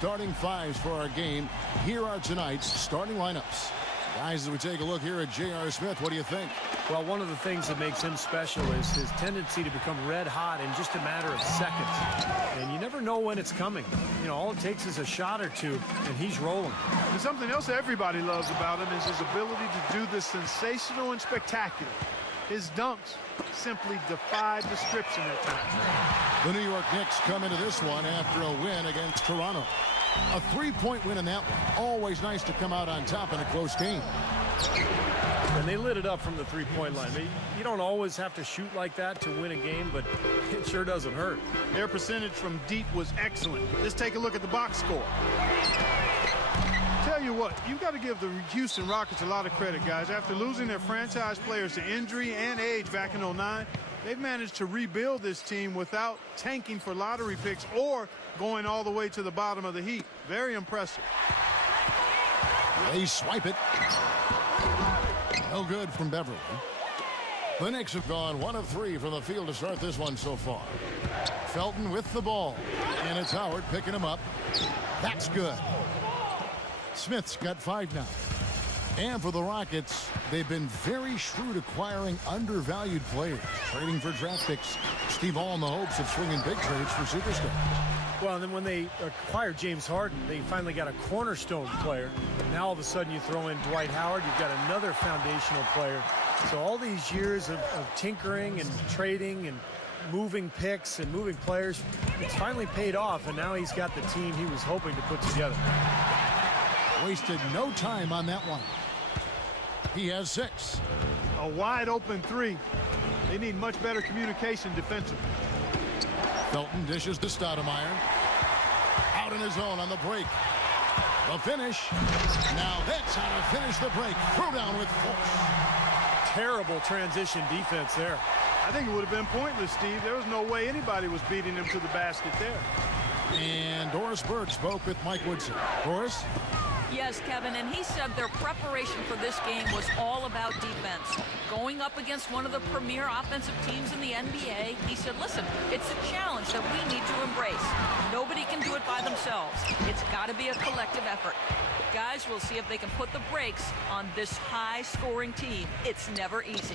starting fives for our game. Here are tonight's starting lineups. Guys, as we take a look here at J.R. Smith, what do you think? Well, one of the things that makes him special is his tendency to become red hot in just a matter of seconds. And you never know when it's coming. You know, all it takes is a shot or two, and he's rolling. And something else everybody loves about him is his ability to do the sensational and spectacular. His dunks simply defy description at times. The New York Knicks come into this one after a win against Toronto. A three-point win in that one. Always nice to come out on top in a close game. And they lit it up from the three-point line. You don't always have to shoot like that to win a game, but it sure doesn't hurt. Their percentage from deep was excellent. Let's take a look at the box score. Tell you what, you've got to give the Houston Rockets a lot of credit, guys. After losing their franchise players to injury and age back in '09, they've managed to rebuild this team without tanking for lottery picks or going all the way to the bottom of the heap. Very impressive. They swipe it. No good from Beverly. The Knicks have gone 1 of 3 from the field to start this one so far. Felton with the ball. And it's Howard picking him up. That's good. Smith's got 5 now. And for the Rockets, they've been very shrewd acquiring undervalued players, trading for draft picks. Steve All in the hopes of swinging big trades for superstars. Well, and then when they acquired James Harden, they finally got a cornerstone player. Now all of a sudden you throw in Dwight Howard, you've got another foundational player. So all these years of tinkering and trading and moving picks and moving players, it's finally paid off, and now he's got the team he was hoping to put together. Wasted no time on that one. He has 6. A wide open 3. They need much better communication defensively. Felton dishes to Stoudemire. Out in his own on the break. The finish. Now that's how to finish the break. Throw down with force. Terrible transition defense there. I think it would have been pointless, Steve. There was no way anybody was beating him to the basket there. And Doris Burke spoke with Mike Woodson. Doris? Yes, Kevin, and he said their preparation for this game was all about defense. Going up against one of the premier offensive teams in the NBA, he said, listen, it's a challenge that we need to embrace. Nobody can do it by themselves. It's got to be a collective effort. Guys, we'll see if they can put the brakes on this high-scoring team. It's never easy.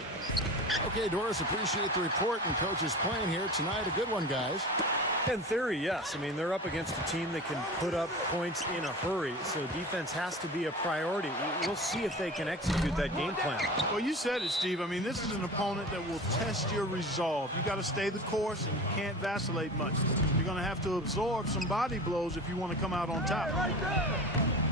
Okay, Doris, appreciate the report, and Coach is playing here tonight. A good one, guys. In theory, yes. I mean, they're up against a team that can put up points in a hurry, so defense has to be a priority. We'll see if they can execute that game plan. Well, you said it, Steve. I mean, this is an opponent that will test your resolve. You got to stay the course, and you can't vacillate much. You're going to have to absorb some body blows if you want to come out on top.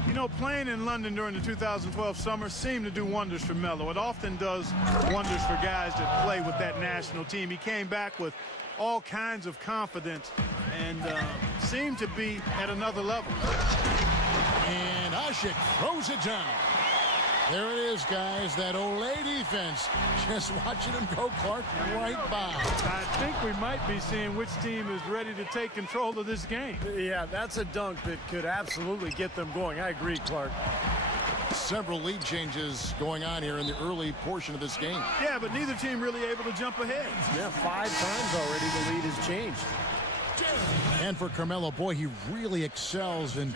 You know, playing in London during the 2012 summer seemed to do wonders for Melo. It often does wonders for guys that play with that national team. He came back with all kinds of confidence and seemed to be at another level. And Ashik throws it down. There it is, guys. That Olay defense. Just watching him go, Clark, right by. I think we might be seeing which team is ready to take control of this game. Yeah, that's a dunk that could absolutely get them going. I agree, Clark. Several lead changes going on here in the early portion of this game. Yeah, but neither team really able to jump ahead. Yeah, 5 times already the lead has changed. And for Carmelo, boy, he really excels in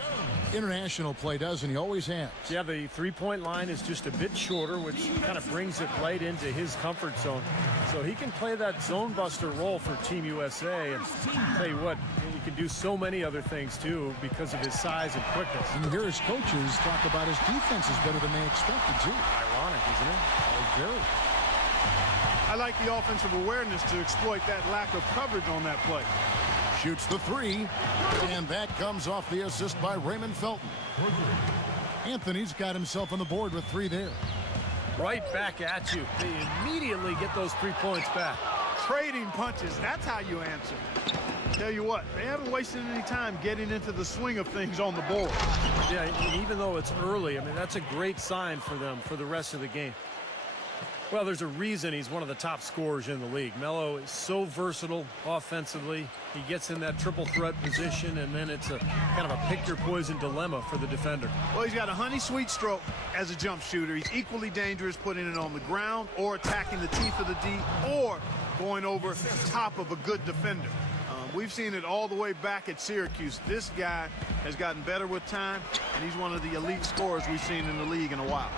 international play, doesn't he? Always has. Yeah, the three-point line is just a bit shorter, which kind of brings it right into his comfort zone. So he can play that zone buster role for Team USA. And I'll tell you what, he can do so many other things, too, because of his size and quickness. And you hear his coaches talk about his defense is better than they expected, too. Ironic, isn't it? Oh, very. I like the offensive awareness to exploit that lack of coverage on that play. Shoots the 3, and that comes off the assist by Raymond Felton. Anthony's got himself on the board with 3 there. Right back at you. They immediately get those 3 points back. Trading punches, that's how you answer. Tell you what, they haven't wasted any time getting into the swing of things on the board. Yeah, and even though it's early, I mean, that's a great sign for them for the rest of the game. Well, there's a reason he's one of the top scorers in the league. Melo is so versatile offensively. He gets in that triple threat position, and then it's a kind of a pick-your-poison dilemma for the defender. Well, he's got a honey-sweet stroke as a jump shooter. He's equally dangerous putting it on the ground or attacking the teeth of the D or going over top of a good defender. We've seen it all the way back at Syracuse. This guy has gotten better with time, and he's one of the elite scorers we've seen in the league in a while.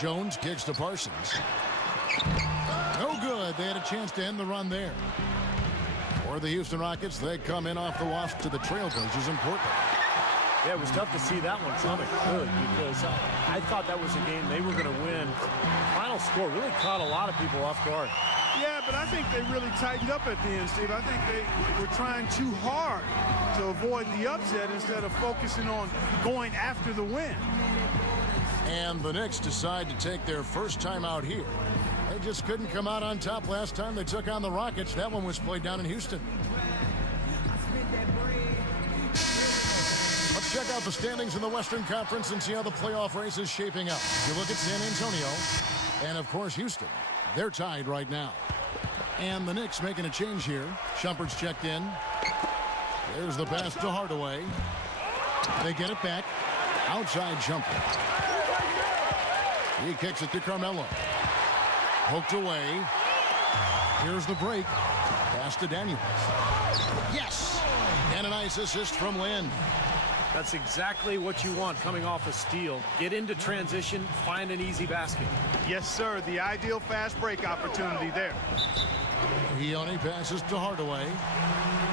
Jones kicks to Parsons. No good. They had a chance to end the run there. For the Houston Rockets, they come in off the waft to the Trailblazers in Portland. Yeah, it was tough to see that one coming, really, because I thought that was a game they were going to win. Final score really caught a lot of people off guard. Yeah, but I think they really tightened up at the end, Steve. I think they were trying too hard to avoid the upset instead of focusing on going after the win. And the Knicks decide to take their first time out here. They just couldn't come out on top last time they took on the Rockets. That one was played down in Houston. Let's check out the standings in the Western Conference and see how the playoff race is shaping up. You look at San Antonio and, of course, Houston. They're tied right now. And the Knicks making a change here. Shumpert's checked in. There's the pass to Hardaway. They get it back. Outside Shumpert. He kicks it to Carmelo. Poked away. Here's the break. Pass to Daniels. Yes! And a nice assist from Lynn. That's exactly what you want coming off a steal. Get into transition, find an easy basket. Yes, sir. The ideal fast break opportunity there. He only passes to Hardaway.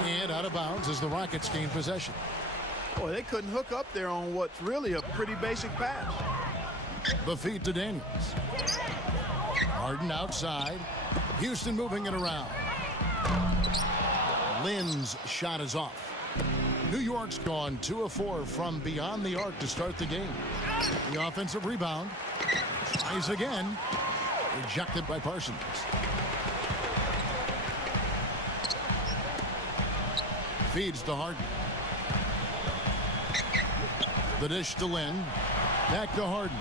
And out of bounds as the Rockets gain possession. Boy, they couldn't hook up there on what's really a pretty basic pass. The feed to Daniels. Harden outside. Houston moving it around. Lynn's shot is off. New York's gone 2 of 4 from beyond the arc to start the game. The offensive rebound. Tries again. Rejected by Parsons. Feeds to Harden. The dish to Lynn. Back to Harden.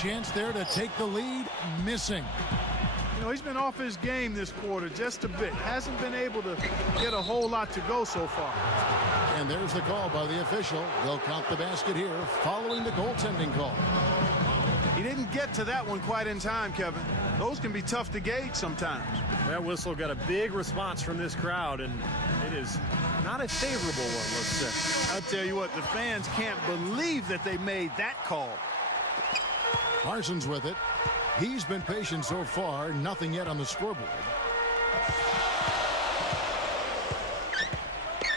Chance there to take the lead. Missing. You know, he's been off his game this quarter just a bit. Hasn't been able to get a whole lot to go so far. And there's the call by the official. They'll count the basket here following the goaltending call. He didn't get to that one quite in time, Kevin. Those can be tough to gauge sometimes. That whistle got a big response from this crowd, and it is not a favorable one, let's say. I'll tell you what, the fans can't believe that they made that call. Parsons with it. He's been patient so far. Nothing yet on the scoreboard.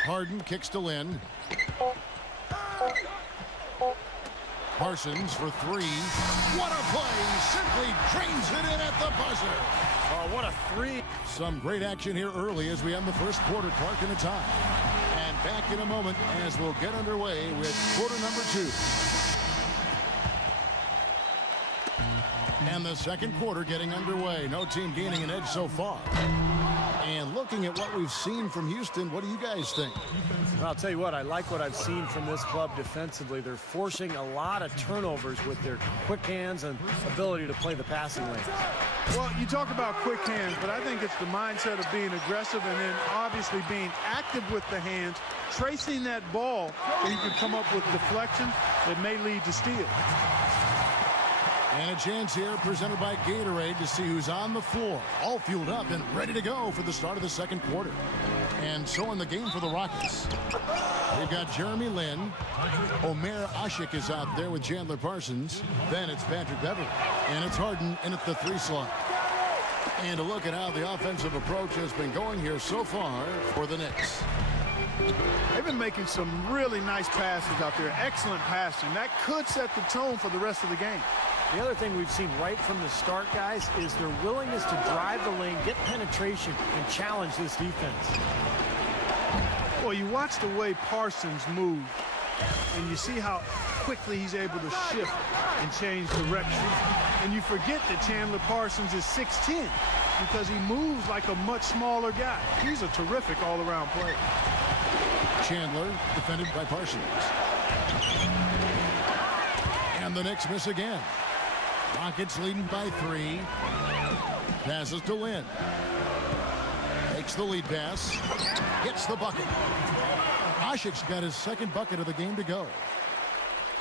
Harden kicks to Lynn. Parsons for 3. What a play! Simply drains it in at the buzzer. Oh, what a 3. Some great action here early as we end the first quarter. Clark in the tie. And back in a moment as we'll get underway with quarter number 2. And the second quarter getting underway. No team gaining an edge so far. And looking at what we've seen from Houston, what do you guys think? Well, I'll tell you what, I like what I've seen from this club defensively. They're forcing a lot of turnovers with their quick hands and ability to play the passing lanes. Well, you talk about quick hands, but I think it's the mindset of being aggressive and then obviously being active with the hands, tracing that ball where you can come up with deflections that may lead to steals. And a chance here presented by Gatorade to see who's on the floor. All fueled up and ready to go for the start of the second quarter. And so in the game for the Rockets, they've got Jeremy Lin. Omer Ashik is out there with Chandler Parsons. Then it's Patrick Beverley. And it's Harden in at the 3 slot. And a look at how the offensive approach has been going here so far for the Knicks. They've been making some really nice passes out there. Excellent passing. That could set the tone for the rest of the game. The other thing we've seen right from the start, guys, is their willingness to drive the lane, get penetration, and challenge this defense. Well, you watch the way Parsons moves, and you see how quickly he's able to shift and change direction. And you forget that Chandler Parsons is 6'10", because he moves like a much smaller guy. He's a terrific all-around player. Chandler defended by Parsons. And the Knicks miss again. Rockets leading by 3. Passes to Lynn. Takes the lead pass. Gets the bucket. Ashik's got his second bucket of the game to go.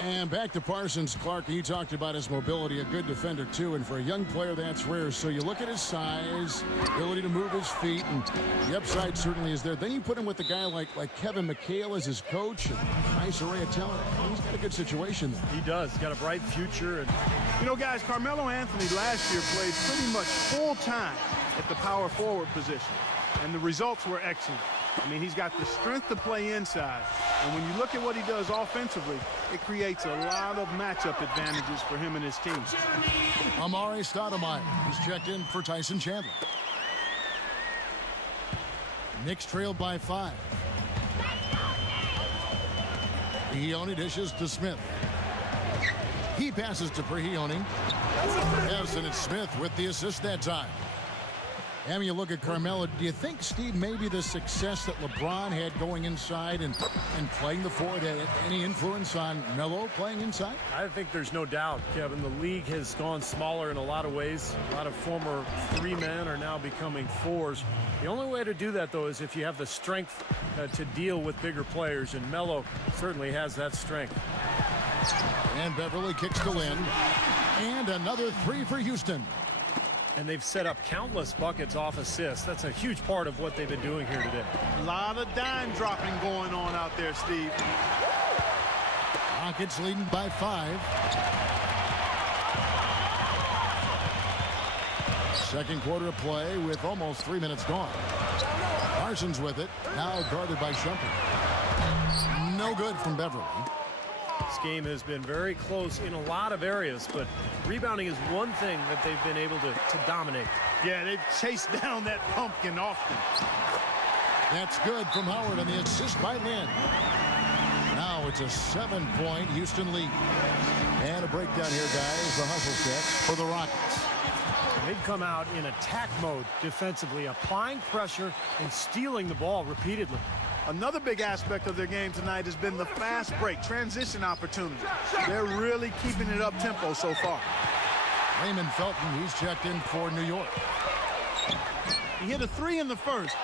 And back to Parsons. Clark, you talked about his mobility, a good defender too, and for a young player that's rare. So you look at his size, ability to move his feet, and the upside certainly is there. Then you put him with a guy like Kevin McHale as his coach, and nice array of talent. He's got a good situation there. He does. He's got a bright future. And You know, guys, Carmelo Anthony last year played pretty much full time at the power forward position, and the results were excellent. I mean, he's got the strength to play inside, and when you look at what he does offensively, it creates a lot of matchup advantages for him and his team. Amari Stoudemire. He's checked in for Tyson Chandler. Knicks trailed by 5. Prehione dishes to Smith. He passes to Prehione. Yes, and it's Smith with the assist that time. And you look at Carmelo, do you think, Steve, maybe the success that LeBron had going inside and playing the forward had any influence on Melo playing inside? I think there's no doubt, Kevin. The league has gone smaller in a lot of ways. A lot of former 3 men are now becoming 4s. The only way to do that, though, is if you have the strength to deal with bigger players, and Melo certainly has that strength. And Beverly kicks to Lynn. And another 3 for Houston. And they've set up countless buckets off assists. That's a huge part of what they've been doing here today. A lot of dime dropping going on out there, Steve. Rockets leading by 5. Second quarter of play with almost 3 minutes gone. Parsons with it. Now guarded by Shumpert. No good from Beverly. This game has been very close in a lot of areas, but rebounding is one thing that they've been able to dominate. Yeah, they've chased down that pumpkin often. That's good from Howard, and the assist by Lynn. Now it's a 7-point Houston lead. And a breakdown here, guys. The hustle sets for the Rockets. They've come out in attack mode defensively, applying pressure and stealing the ball repeatedly. Another big aspect of their game tonight has been the fast break, transition opportunity. They're really keeping it up tempo so far. Raymond Felton, he's checked in for New York. He hit a 3 in the first,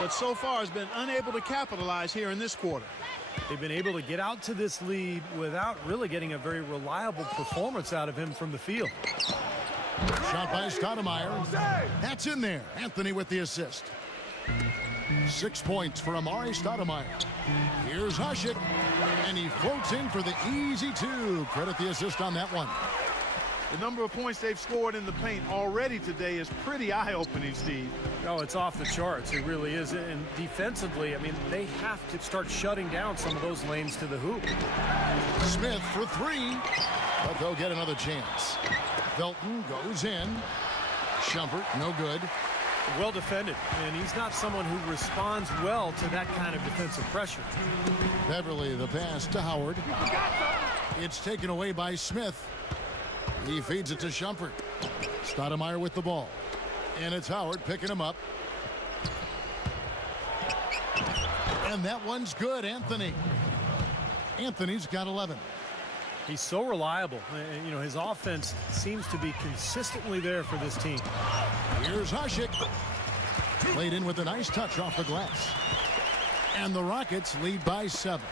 but so far has been unable to capitalize here in this quarter. They've been able to get out to this lead without really getting a very reliable performance out of him from the field. Shot by Stoudemire. That's in there. Anthony with the assist. 6 points for Amari Stoudemire. Here's Hushik, and he floats in for the easy 2. Credit the assist on that one. The number of points they've scored in the paint already today is pretty eye-opening, Steve. Oh, it's off the charts. It really is. And defensively, I mean, they have to start shutting down some of those lanes to the hoop. Smith for 3, but they'll get another chance. Felton goes in. Shumpert, no good. Well defended, and he's not someone who responds well to that kind of defensive pressure. Beverly, the pass to Howard. It's taken away by Smith. He feeds it to Shumpert. Stoudemire with the ball. And it's Howard picking him up. And that one's good, Anthony. Anthony's got 11. He's so reliable. You know, his offense seems to be consistently there for this team. Here's Hushik. Played in with a nice touch off the glass. And the Rockets lead by 7.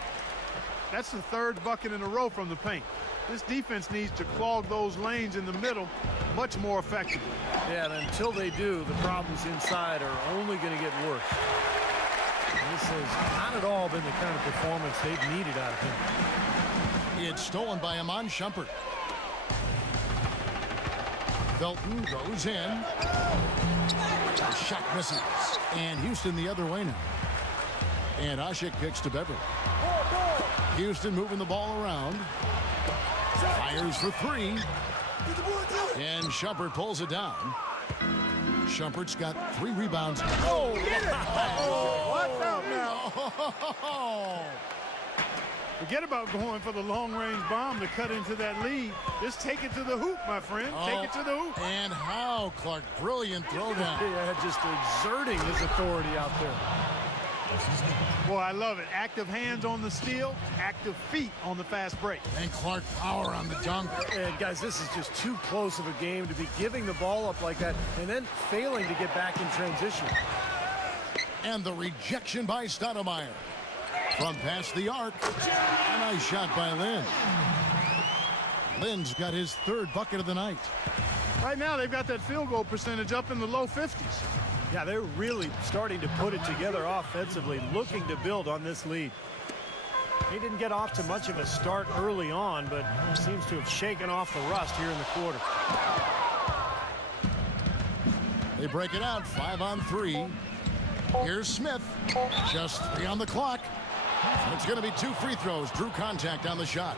That's the 3rd bucket in a row from the paint. This defense needs to clog those lanes in the middle much more effectively. Yeah, and until they do, the problems inside are only going to get worse. This has not at all been the kind of performance they've needed out of him. It's stolen by Iman Shumpert. Felton goes in. The shot misses. And Houston the other way now. And Hushik kicks to Beverly. Houston moving the ball around. Fires for 3. And Shumpert pulls it down. Shumpert's got 3 rebounds. Oh, get it! What's out now? Oh. Forget about going for the long-range bomb to cut into that lead. Just take it to the hoop, my friend. Take it to the hoop. And how, Clark. Brilliant throwdown. Yeah, just exerting his authority out there. Boy, I love it. Active hands on the steal, active feet on the fast break. And Clark power on the dunk. And guys, this is just too close of a game to be giving the ball up like that and then failing to get back in transition. And the rejection by Stoudemire. From past the arc. A nice shot by Lynn. Lynn's got his third bucket of the night. Right now, they've got that field goal percentage up in the low 50s. Yeah, they're really starting to put it together offensively, looking to build on this lead. He didn't get off to much of a start early on, but seems to have shaken off the rust here in the quarter. They break it out, 5-on-3. Here's Smith. Just 3 on the clock. It's going to be 2 free throws. Drew contact on the shot.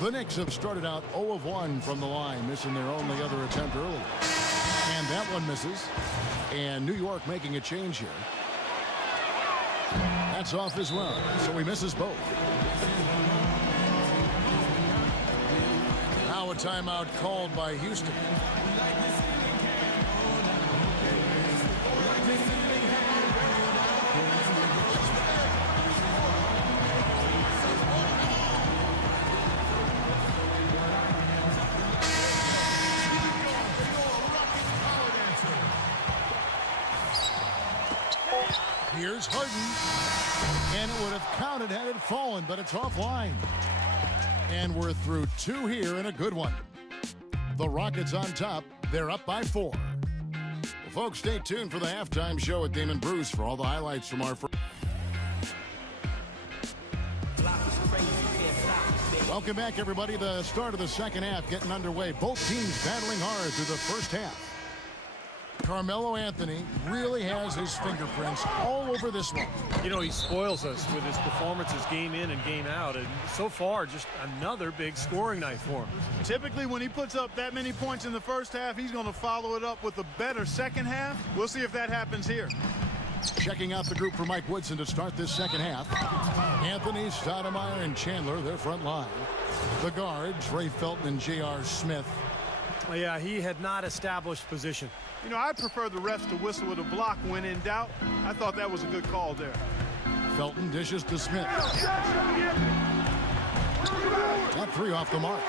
The Knicks have started out 0 of 1 from the line, missing their only other attempt early. And that one misses. And New York making a change here. That's off as well, so he misses both. Now a timeout called by Houston. Here's Harden, and it would have counted had it fallen, but it's offline. And we're through 2 here and a good one. The Rockets on top. They're up by 4. Well, folks, stay tuned for the halftime show with Damon Bruce for all the highlights from our first. Welcome back, everybody. The start of the second half getting underway. Both teams battling hard through the first half. Carmelo Anthony really has his fingerprints all over this one. You know, he spoils us with his performances game in and game out, and so far just another big scoring night for him. Typically, when he puts up that many points in the first half, he's going to follow it up with a better second half. We'll see if that happens here. Checking out the group for Mike Woodson to start this second half. Anthony, Stoudemire, and Chandler, their front line. The guards, Ray Felton and J.R. Smith. Yeah, he had not established position. You know, I prefer the refs to whistle with a block when in doubt. I thought that was a good call there. Felton dishes to Smith. That 3 off the mark.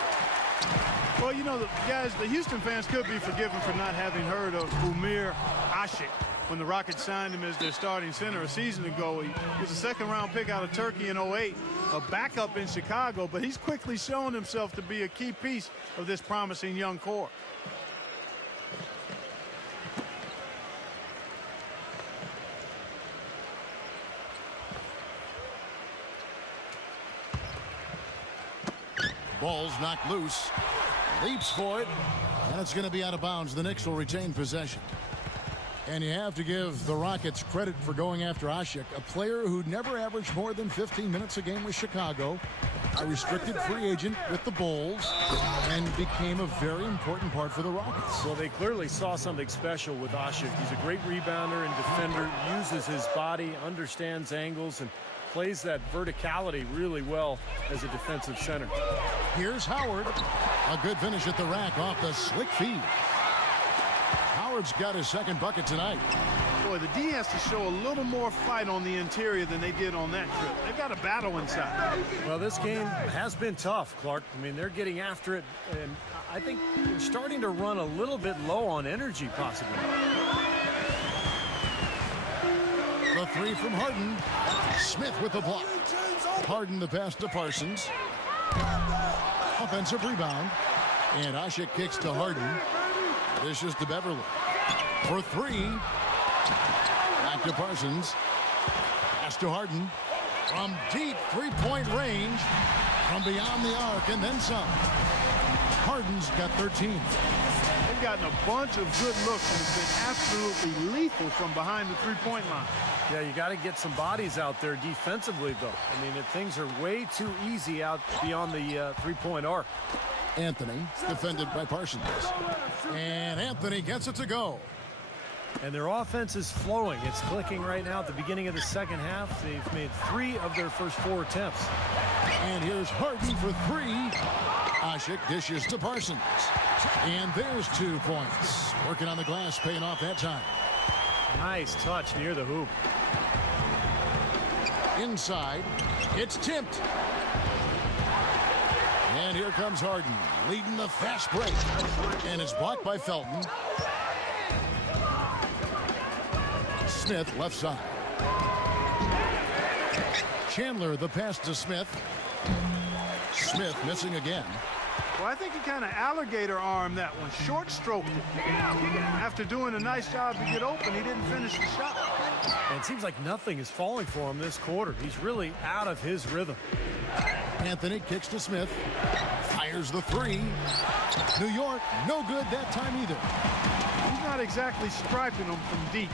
Well, you know, guys, the Houston fans could be forgiven for not having heard of Umir Ashik when the Rockets signed him as their starting center a season ago. He was a second-round pick out of Turkey in 08, a backup in Chicago, but he's quickly shown himself to be a key piece of this promising young core. Ball's knocked loose. Leaps for it. And it's going to be out of bounds. The Knicks will retain possession. And you have to give the Rockets credit for going after Ashik, a player who never averaged more than 15 minutes a game with Chicago, a restricted free agent with the Bulls, and became a very important part for the Rockets. Well, they clearly saw something special with Ashik. He's a great rebounder and defender, uses his body, understands angles, and plays that verticality really well as a defensive center. Here's Howard. A good finish at the rack off the slick feed. Howard's got his second bucket tonight. Boy, the D has to show a little more fight on the interior than they did on that trip. They've got a battle inside. Well, this game has been tough, Clark. I mean, they're getting after it, and I think they're starting to run a little bit low on energy, possibly. The 3 from Harden. Smith with the block. Harden the pass to Parsons. Offensive rebound. And Ashik kicks to Harden. Dishes to Beverly. For 3. Back to Parsons. Pass to Harden. From deep 3-point range. From beyond the arc and then some. Harden's got 13. They've gotten a bunch of good looks and have been absolutely lethal from behind the three-point line. Yeah, you got to get some bodies out there defensively, though. I mean, things are way too easy out beyond the three-point arc. Anthony, defended by Parsons. And Anthony gets it to go. And their offense is flowing. It's clicking right now at the beginning of the second half. They've made 3 of their first 4 attempts. And here's Harden for 3. Ashik dishes to Parsons. And there's 2 points. Working on the glass, paying off that time. Nice touch near the hoop. Inside, it's tipped. And here comes Harden, leading the fast break. And it's blocked by Felton. Smith, left side. Chandler, the pass to Smith. Smith missing again. Well, I think he kind of alligator armed that one, short stroked it. After doing a nice job to get open, he didn't finish the shot. And it seems like nothing is falling for him this quarter. He's really out of his rhythm. Anthony kicks to Smith. Fires the three. New York, no good that time either. He's not exactly striping them from deep.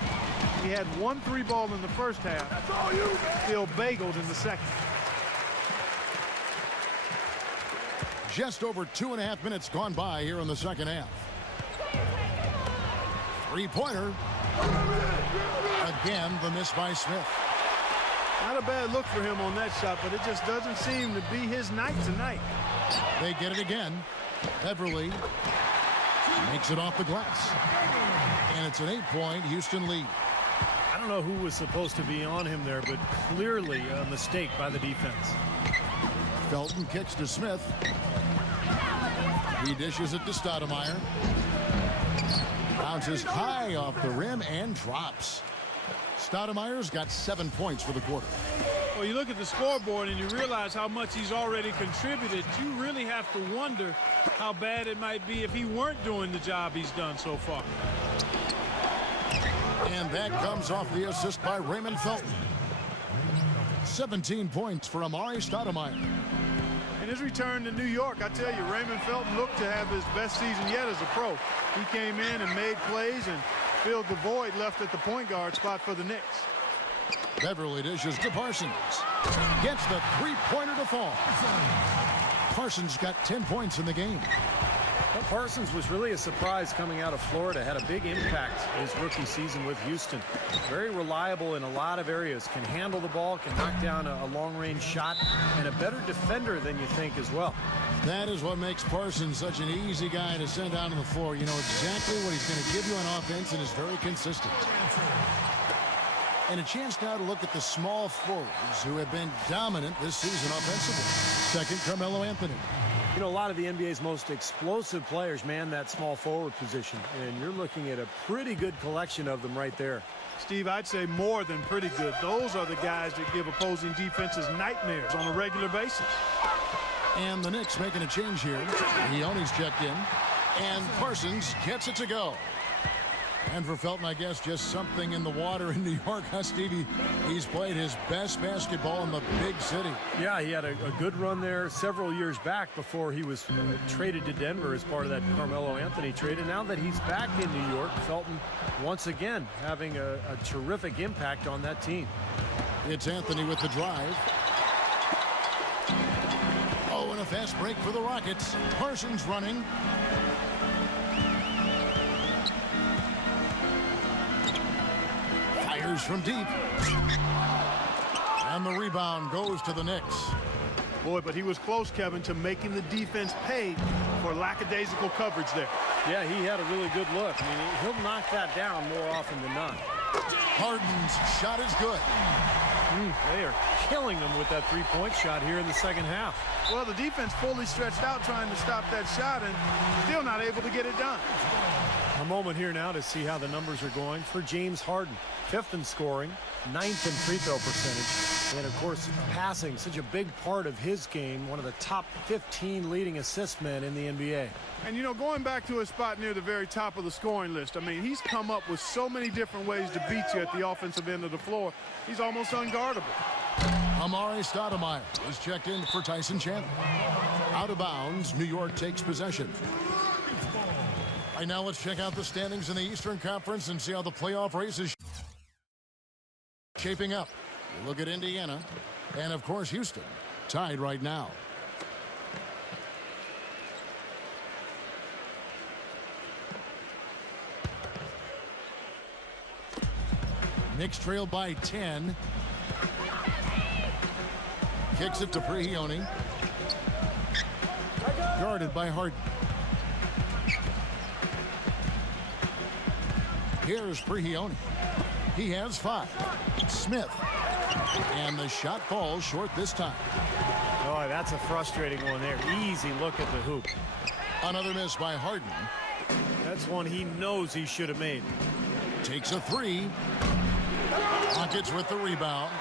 He had 1 3-ball in the first half. That's all you, man. Still bageled in the second. Just over 2.5 minutes gone by here in the second half. Three-pointer. Again, the miss by Smith. Not a bad look for him on that shot, but it just doesn't seem to be his night tonight. They get it again. Beverly makes it off the glass. And it's an 8-point Houston lead. I don't know who was supposed to be on him there, but clearly a mistake by the defense. Felton kicks to Smith. He dishes it to Stoudemire. Bounces high off the rim and drops. Stoudemire's got 7 points for the quarter. Well, you look at the scoreboard and you realize how much he's already contributed. You really have to wonder how bad it might be if he weren't doing the job he's done so far. And that comes off the assist by Raymond Felton. 17 points for Amari Stoudemire. In his return to New York, I tell you, Raymond Felton looked to have his best season yet as a pro. He came in and made plays and filled the void left at the point guard spot for the Knicks. Beverly dishes to Parsons. Gets the three-pointer to fall. Parsons got 10 points in the game. Well, Parsons was really a surprise coming out of Florida. Had a big impact his rookie season with Houston. Very reliable in a lot of areas. Can handle the ball, can knock down a long-range shot, and a better defender than you think as well. That is what makes Parsons such an easy guy to send down to the floor. You know exactly what he's going to give you on offense and is very consistent. And a chance now to look at the small forwards who have been dominant this season offensively. Second, Carmelo Anthony. You know, a lot of the NBA's most explosive players man that small forward position, and you're looking at a pretty good collection of them right there. Steve, I'd say more than pretty good. Those are the guys that give opposing defenses nightmares on a regular basis. And the Knicks making a change here. Leone's checked in, and Parsons gets it to go. And for Felton, I guess just something in the water in New York, huh, Stevie? He's played his best basketball in the big city. Yeah, he had a good run there several years back before he was traded to Denver as part of that Carmelo Anthony trade. And now that he's back in New York, Felton once again having a terrific impact on that team. It's Anthony with the drive. Oh, and a fast break for the Rockets. Parsons running. Fires from deep. And the rebound goes to the Knicks. Boy, but he was close, Kevin, to making the defense pay for lackadaisical coverage there. Yeah, he had a really good look. I mean, he'll knock that down more often than not. Harden's shot is good. They are killing them with that three-point shot here in the second half. Well, the defense fully stretched out trying to stop that shot and still not able to get it done. A moment here now to see how the numbers are going for James Harden. 5th in scoring, 9th in free throw percentage, and of course passing, such a big part of his game, one of the top 15 leading assist men in the NBA. And you know, going back to his spot near the very top of the scoring list, I mean, he's come up with so many different ways to beat you at the offensive end of the floor. He's almost unguardable. Amari Stoudemire is checked in for Tyson Chandler. Out of bounds, New York takes possession. Right now, let's check out the standings in the Eastern Conference and see how the playoff race is shaping up. We look at Indiana and, of course, Houston tied right now. Knicks trail by 10. Kicks it to Prigioni. Guarded by Harden. Here's Prigioni. He has 5. Smith. And the shot falls short this time. Oh, that's a frustrating one there. Easy look at the hoop. Another miss by Harden. That's one he knows he should have made. Takes a 3. Rockets with the rebound.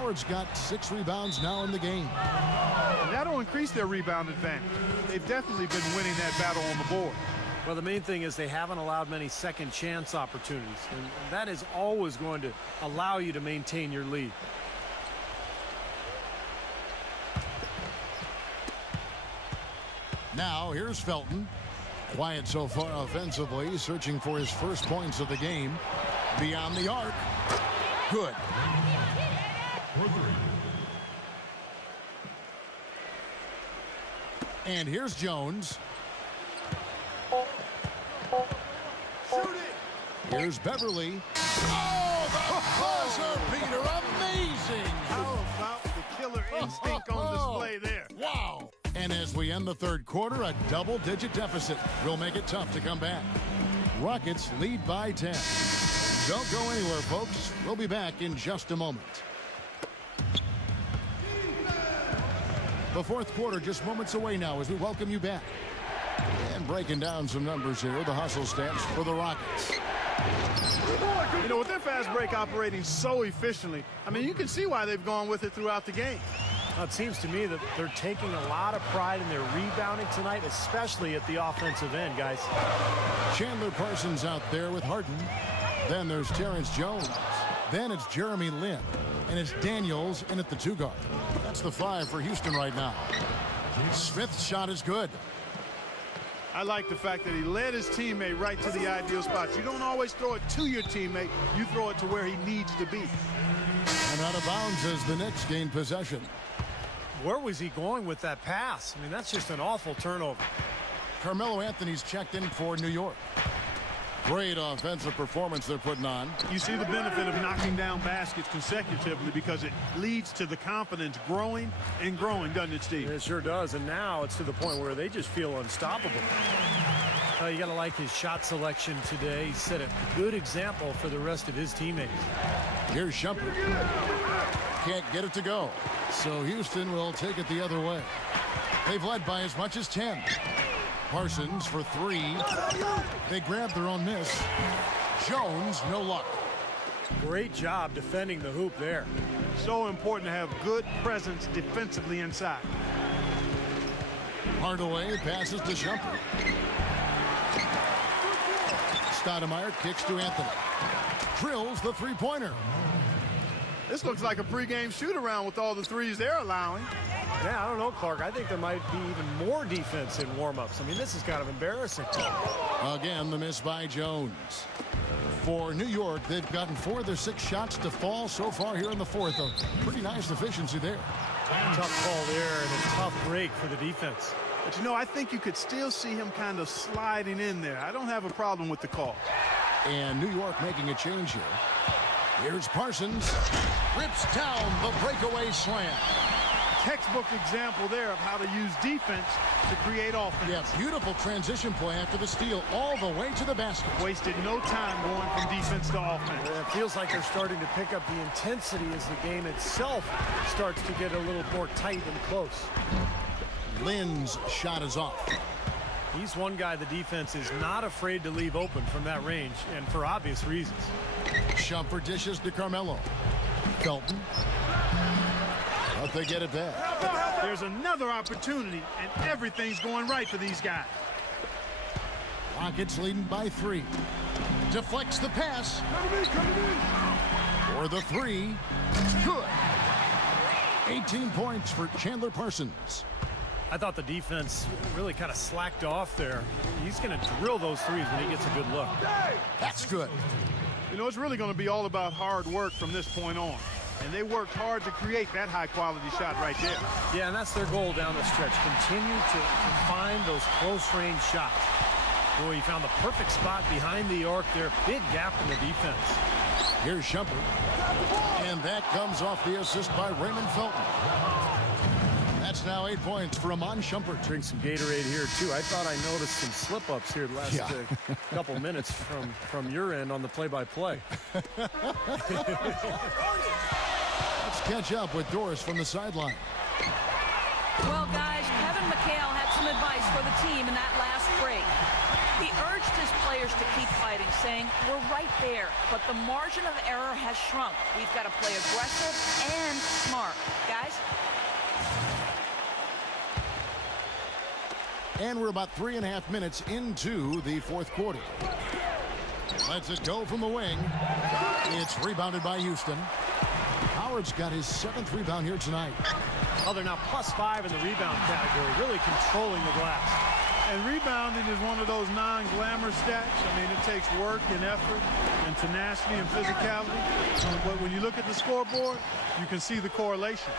Howard's got 6 rebounds now in the game. And that'll increase their rebound advantage. They've definitely been winning that battle on the board. Well, the main thing is they haven't allowed many second chance opportunities, and that is always going to allow you to maintain your lead. Now here's Felton. Quiet so far offensively, searching for his first points of the game. Beyond the arc. Good. And here's Jones. Here's Beverly. Oh, the buzzer beater. Amazing. How about the killer instinct on display there? Wow. And as we end the third quarter, a double-digit deficit will make it tough to come back. Rockets lead by 10. Don't go anywhere, folks. We'll be back in just a moment. The fourth quarter just moments away now as we welcome you back. And breaking down some numbers here, the hustle stats for the Rockets. You know, with their fast break operating so efficiently, I mean, you can see why they've gone with it throughout the game. Well, it seems to me that they're taking a lot of pride in their rebounding tonight, especially at the offensive end, guys. Chandler Parsons out there with Harden. Then there's Terrence Jones. Then it's Jeremy Lin. And it's Daniels in at the 2 guard. That's the 5 for Houston right now. Smith's shot is good. I like the fact that he led his teammate right to the ideal spot. You don't always throw it to your teammate. You throw it to where he needs to be. And out of bounds as the Knicks gain possession. Where was he going with that pass? I mean, that's just an awful turnover. Carmelo Anthony's checked in for New York. Great offensive performance they're putting on. You see the benefit of knocking down baskets consecutively because it leads to the confidence growing and growing, doesn't it, Steve? It sure does, and now it's to the point where they just feel unstoppable. You got to like his shot selection today. He set a good example for the rest of his teammates. Here's Shumpert. Can't get it to go. So Houston will take it the other way. They've led by as much as 10. Parsons for 3. They grab their own miss. Jones, no luck. Great job defending the hoop there. So important to have good presence defensively inside. Hardaway passes to Shumpert. Stoudemire kicks to Anthony. Drills the 3-pointer. This looks like a pregame shoot-around with all the threes they're allowing. Yeah, I don't know, Clark. I think there might be even more defense in warm-ups. I mean, this is kind of embarrassing. Again, the miss by Jones. For New York, they've gotten 4 of their 6 shots to fall so far here in the fourth. A pretty nice efficiency there. Tough call there and a tough break for the defense. But, you know, I think you could still see him kind of sliding in there. I don't have a problem with the call. And New York making a change here. Here's Parsons. Rips down the breakaway slam. Textbook example there of how to use defense to create offense. Yeah, beautiful transition play after the steal all the way to the basket. Wasted no time going from defense to offense. It feels like they're starting to pick up the intensity as the game itself starts to get a little more tight and close. Lin's shot is off. He's one guy the defense is not afraid to leave open from that range, and for obvious reasons. Shumpert dishes to Carmelo. Felton. But they get it back. There's another opportunity, and everything's going right for these guys. Rockets leading by 3. Deflects the pass. For the 3. Good. 18 points for Chandler Parsons. I thought the defense really kind of slacked off there. He's going to drill those threes when he gets a good look. That's good. You know, it's really going to be all about hard work from this point on. And they worked hard to create that high-quality shot right there. Yeah, and that's their goal down the stretch. Continue to find those close-range shots. Boy, he found the perfect spot behind the arc there. Big gap in the defense. Here's Shumpert. And that comes off the assist by Raymond Felton. That's now 8 points for Amon Shumpert. Drink some Gatorade here, too. I thought I noticed some slip-ups here the last couple minutes from your end on the play-by-play. Let's catch up with Doris from the sideline. Well, guys, Kevin McHale had some advice for the team in that last break. He urged his players to keep fighting, saying, we're right there, but the margin of error has shrunk. We've got to play aggressive and smart. Guys? And we're about 3.5 minutes into the fourth quarter. Lets it go from the wing. It's rebounded by Houston. Howard's got his 7th rebound here tonight. Oh, they're now +5 in the rebound category, really controlling the glass. And rebounding is one of those non-glamour stats. I mean, it takes work and effort and tenacity and physicality. But when you look at the scoreboard, you can see the correlation.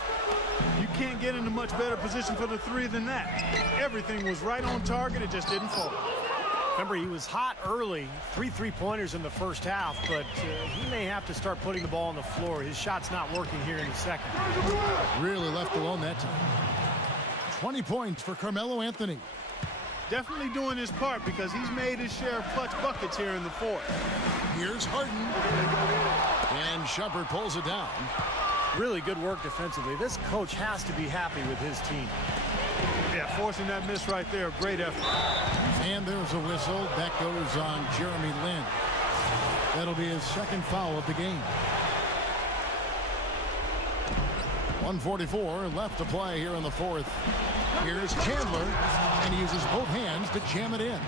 You can't get in a much better position for the three than that. Everything was right on target. It just didn't fall. Remember, he was hot early, 3 3-pointers in the first half, but he may have to start putting the ball on the floor. His shot's not working here in the second. Really left alone that time. 20 points for Carmelo Anthony. Definitely doing his part because he's made his share of clutch buckets here in the fourth. Here's Harden. And Shumpert pulls it down. Really good work defensively. This coach has to be happy with his team. Yeah, forcing that miss right there. Great effort. And there's a whistle. That goes on Jeremy Lin. That'll be his 2nd foul of the game. 1:44 left to play here in the fourth. Here's Chandler, and he uses both hands to jam it in.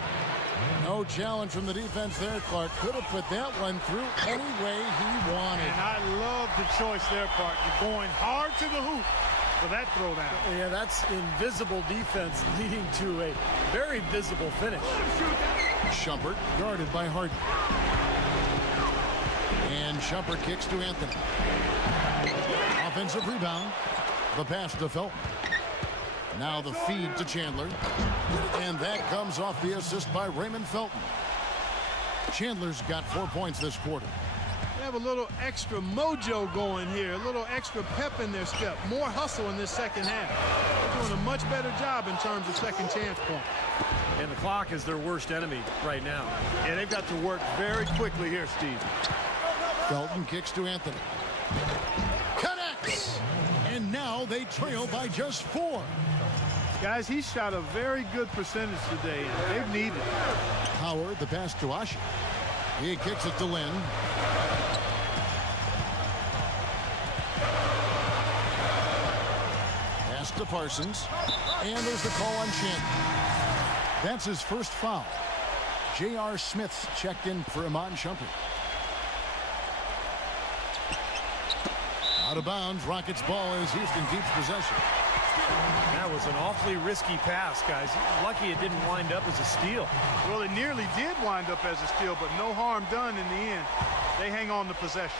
No challenge from the defense there. Clark could have put that one through any way he wanted. And I love the choice there, partner. Going hard to the hoop for that throwdown. Yeah, that's invisible defense leading to a very visible finish. Shumpert guarded by Harden. And Shumpert kicks to Anthony. Offensive rebound. The pass to Felton. Now the feed to Chandler. And that comes off the assist by Raymond Felton. Chandler's got 4 points this quarter. They have a little extra mojo going here, a little extra pep in their step, more hustle in this second half. They're doing a much better job in terms of second chance points. And the clock is their worst enemy right now. Yeah, they've got to work very quickly here, Steve. Felton kicks to Anthony. Connects! And now they trail by just 4. Guys, he shot a very good percentage today, and they've needed it. Howard, the pass to Ashi. He kicks it to Lin. Pass to Parsons. And there's the call on Chandler. That's his first foul. J.R. Smith's checked in for Iman Shumpert. Out of bounds. Rockets ball as Houston keeps possession. That was an awfully risky pass, guys. Lucky it didn't wind up as a steal. Well, it nearly did wind up as a steal, but no harm done in the end. They hang on to possession.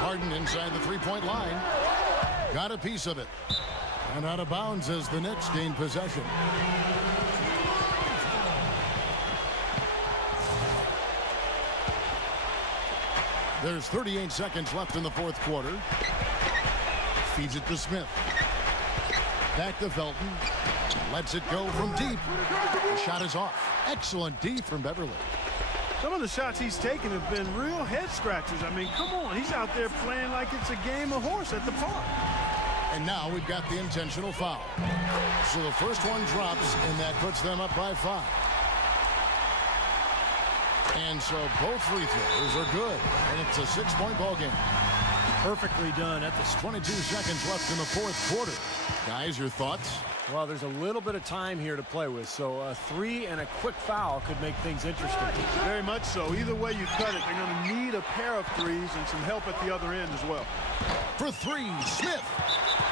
Harden inside the three-point line. Got a piece of it. And out of bounds as the Knicks gain possession. There's 38 seconds left in the fourth quarter. Feeds it to Smith. Back to Felton. Lets it go from deep. The shot is off. Excellent D from Beverly. Some of the shots he's taken have been real head scratchers. I mean, come on. He's out there playing like it's a game of horse at the park. And now we've got the intentional foul. So the first one drops, and that puts them up by 5. And so both free throws are good. And it's a 6-point ball game. Perfectly done at the 22 seconds left in the fourth quarter. Guys, your thoughts? Well, there's a little bit of time here to play with, so a 3 and a quick foul could make things interesting. Very much so. Either way you cut it, they're going to need a pair of threes and some help at the other end as well. For 3, Smith.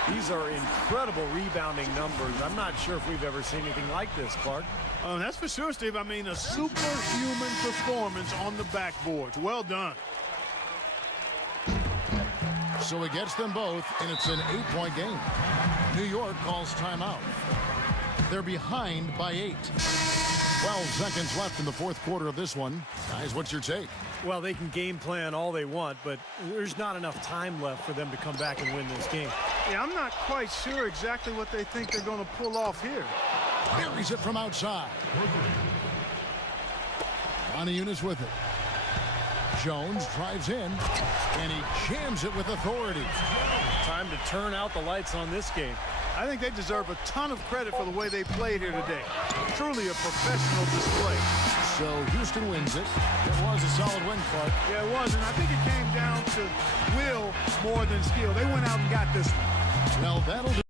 These are incredible rebounding numbers. I'm not sure if we've ever seen anything like this, Clark. That's for sure, Steve. I mean, a superhuman performance on the backboards. Well done. So he gets them both, and it's an 8-point game. New York calls timeout. They're behind by 8. 12 seconds left in the fourth quarter of this one. Guys, what's your take? Well, they can game plan all they want, but there's not enough time left for them to come back and win this game. Yeah, I'm not quite sure exactly what they think they're going to pull off here. Buries it from outside. Yunus with it. Jones drives in, and he jams it with authority. Time to turn out the lights on this game. I think they deserve a ton of credit for the way they played here today. Truly a professional display. So Houston wins it. It was a solid win, Clark. Yeah, it was, and I think it came down to will more than skill. They went out and got this one. Well, that'll do.